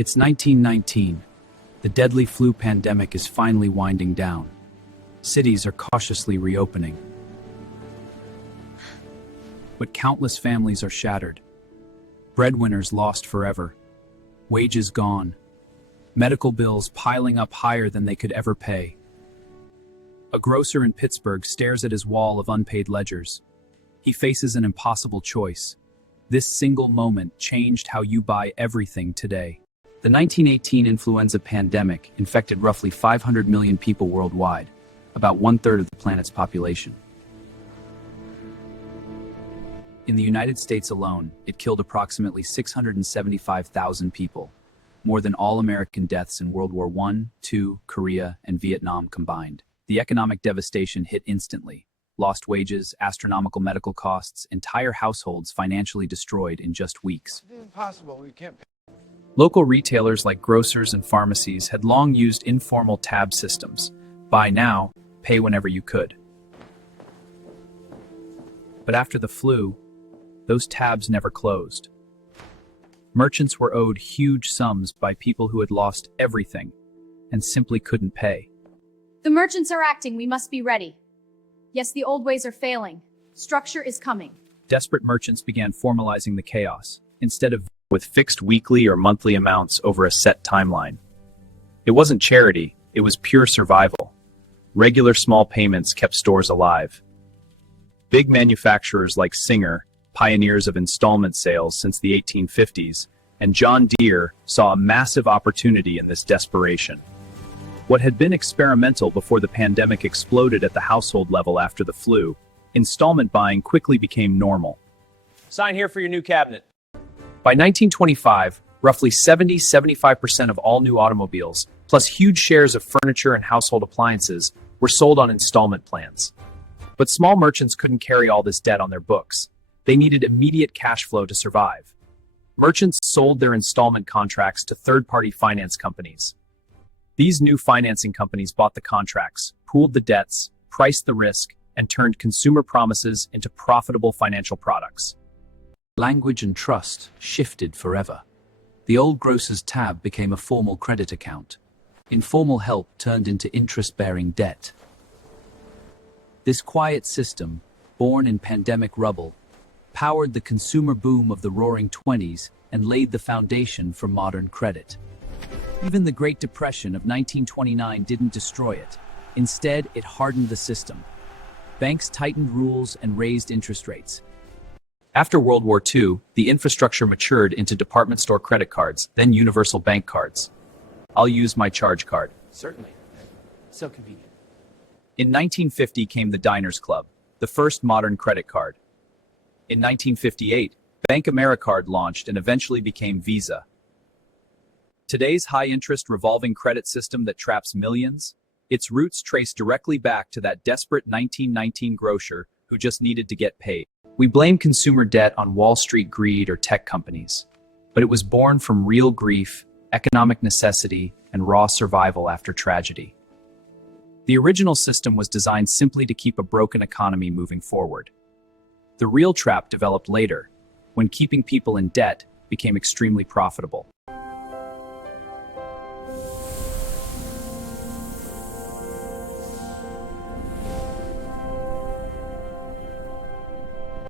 It's 1919. The deadly flu pandemic is finally winding down. Cities are cautiously reopening. But countless families are shattered. Breadwinners lost forever. Wages gone. Medical bills piling up higher than they could ever pay. A grocer in Pittsburgh stares at his wall of unpaid ledgers. He faces an impossible choice. This single moment changed how you buy everything today. The 1918 influenza pandemic infected roughly 500 million people worldwide, about 1/3 of the planet's population. In the United States alone, it killed approximately 675,000 people, more than all American deaths in World War I, II, Korea, and Vietnam combined. The economic devastation hit instantly. Lost wages, astronomical medical costs, entire households financially destroyed in just weeks. It's impossible. We can't pay. Local retailers like grocers and pharmacies had long used informal tab systems. Buy now, pay whenever you could. But after the flu, those tabs never closed. Merchants were owed huge sums by people who had lost everything and simply couldn't pay. The merchants are acting. We must be ready. Yes, the old ways are failing. Structure is coming. Desperate merchants began formalizing the chaos, instead of with fixed weekly or monthly amounts over a set timeline. It wasn't charity, it was pure survival. Regular small payments kept stores alive. Big manufacturers like Singer, pioneers of installment sales since the 1850s, and John Deere saw a massive opportunity in this desperation. What had been experimental before the pandemic exploded at the household level after the flu, installment buying quickly became normal. Sign here for your new cabinet. By 1925, roughly 70–75% of all new automobiles, plus huge shares of furniture and household appliances, were sold on installment plans. But small merchants couldn't carry all this debt on their books. They needed immediate cash flow to survive. Merchants sold their installment contracts to third-party finance companies. These new financing companies bought the contracts, pooled the debts, priced the risk, and turned consumer promises into profitable financial products. Language and trust shifted forever. The old grocer's tab became a formal credit account. Informal help turned into interest-bearing debt. This quiet system, born in pandemic rubble, powered the consumer boom of the Roaring '20s and laid the foundation for modern credit. Even the Great Depression of 1929 didn't destroy it. Instead, it hardened the system. Banks tightened rules and raised interest rates. After World War II, the infrastructure matured into department store credit cards, then universal bank cards. I'll use my charge card. Certainly. So convenient. In 1950 came the Diners Club, the first modern credit card. In 1958, Bank Americard launched and eventually became Visa. Today's high-interest revolving credit system that traps millions, its roots trace directly back to that desperate 1919 grocer who just needed to get paid. We blame consumer debt on Wall Street greed or tech companies, but it was born from real grief, economic necessity, and raw survival after tragedy. The original system was designed simply to keep a broken economy moving forward. The real trap developed later, when keeping people in debt became extremely profitable.